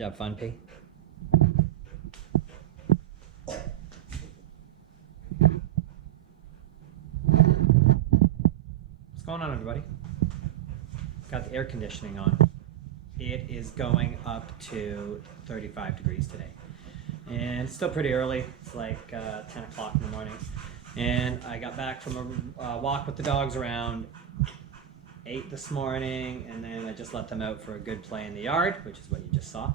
you have fun, P? What's going on, everybody? Got the air conditioning on. It is going up to 35 degrees today. And it's still pretty early. It's like 10 o'clock in the morning. And I got back from a walk with the dogs around 8 this morning, and then I just let them out for a good play in the yard, which is what you just saw.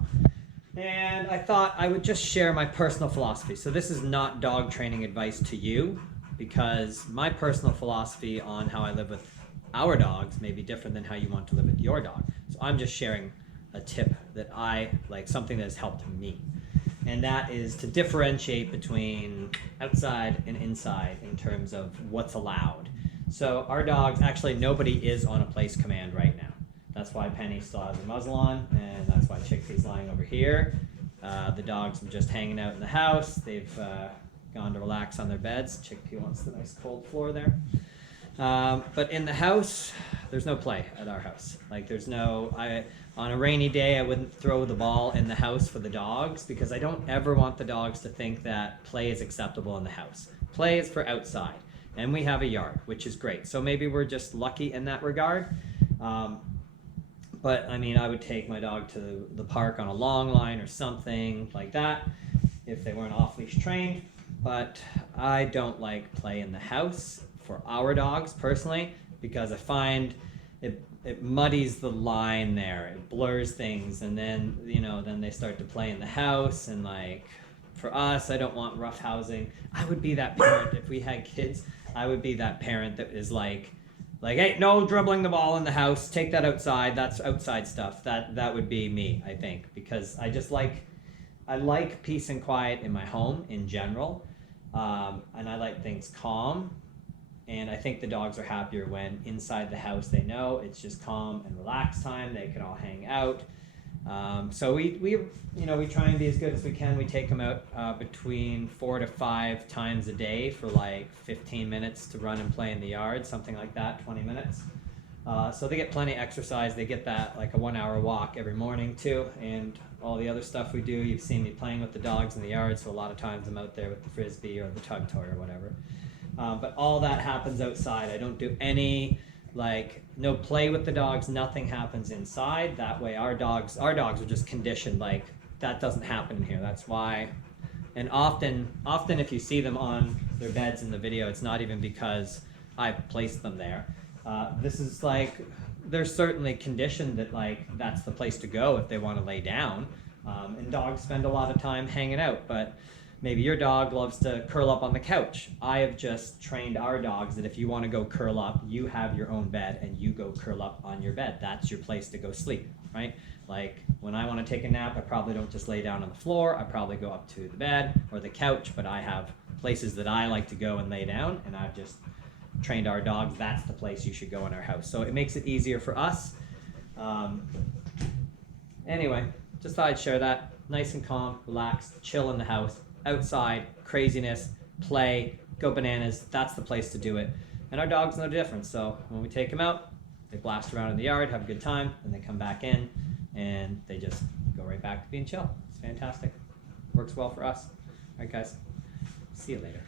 And I thought I would just share my personal philosophy. So this is not dog training advice to you, because my personal philosophy on how I live with our dogs may be different than how you want to live with your dog. So I'm just sharing a tip that I like, something that has helped me. And that is to differentiate between outside and inside in terms of what's allowed. So our dogs, actually nobody is on a place command right now. That's why Penny still has her muzzle on, and that's why Chickpea's lying over here. The dogs are just hanging out in the house. They've gone to relax on their beds. Chickpea wants the nice cold floor there. But in the house, there's no play at our house. Like there's no, on a rainy day, I wouldn't throw the ball in the house for the dogs, because I don't ever want the dogs to think that play is acceptable in the house. Play is for outside, and we have a yard, which is great. So maybe we're just lucky in that regard. But I mean, I would take my dog to the park on a long line or something like that if they weren't off-leash trained. But I don't like play in the house for our dogs personally, because I find it muddies the line there. It blurs things, and then, you know, then they start to play in the house, and like, for us, I don't want rough housing. I would be that parent if we had kids. I would be that parent that is like, hey, no dribbling the ball in the house. Take that outside. That's outside stuff. That would be me, I think, because I like peace and quiet in my home in general, and I like things calm. And I think the dogs are happier when inside the house they know it's just calm and relaxed time. They can all hang out. So we try and be as good as we can. We take them out between 4 to 5 times a day for like 15 minutes to run and play in the yard, something like that, 20 minutes. So they get plenty of exercise. They get that like a 1-hour walk every morning too. And all the other stuff we do, you've seen me playing with the dogs in the yard. So a lot of times I'm out there with the Frisbee or the tug toy or whatever. But all that happens outside. I don't do any, no play with the dogs. Nothing happens inside. That way our dogs are just conditioned, like, that doesn't happen in here. That's why. And often if you see them on their beds in the video, it's not even because I've placed them there. This is like, they're certainly conditioned that like that's the place to go if they want to lay down. And dogs spend a lot of time hanging out, but maybe your dog loves to curl up on the couch. I have just trained our dogs that if you want to go curl up, you have your own bed and you go curl up on your bed. That's your place to go sleep, right? Like when I want to take a nap, I probably don't just lay down on the floor. I probably go up to the bed or the couch, but I have places that I like to go and lay down, and I've just trained our dogs that's the place you should go in our house. So it makes it easier for us. Anyway, just thought I'd share that. Nice and calm, relaxed, chill in the house. Outside, craziness, play, go bananas, that's the place to do it. And our dogs know the difference, so when we take them out, they blast around in the yard, have a good time, and they come back in, and they just go right back to being chill. It's fantastic. Works well for us. All right, guys. See you later.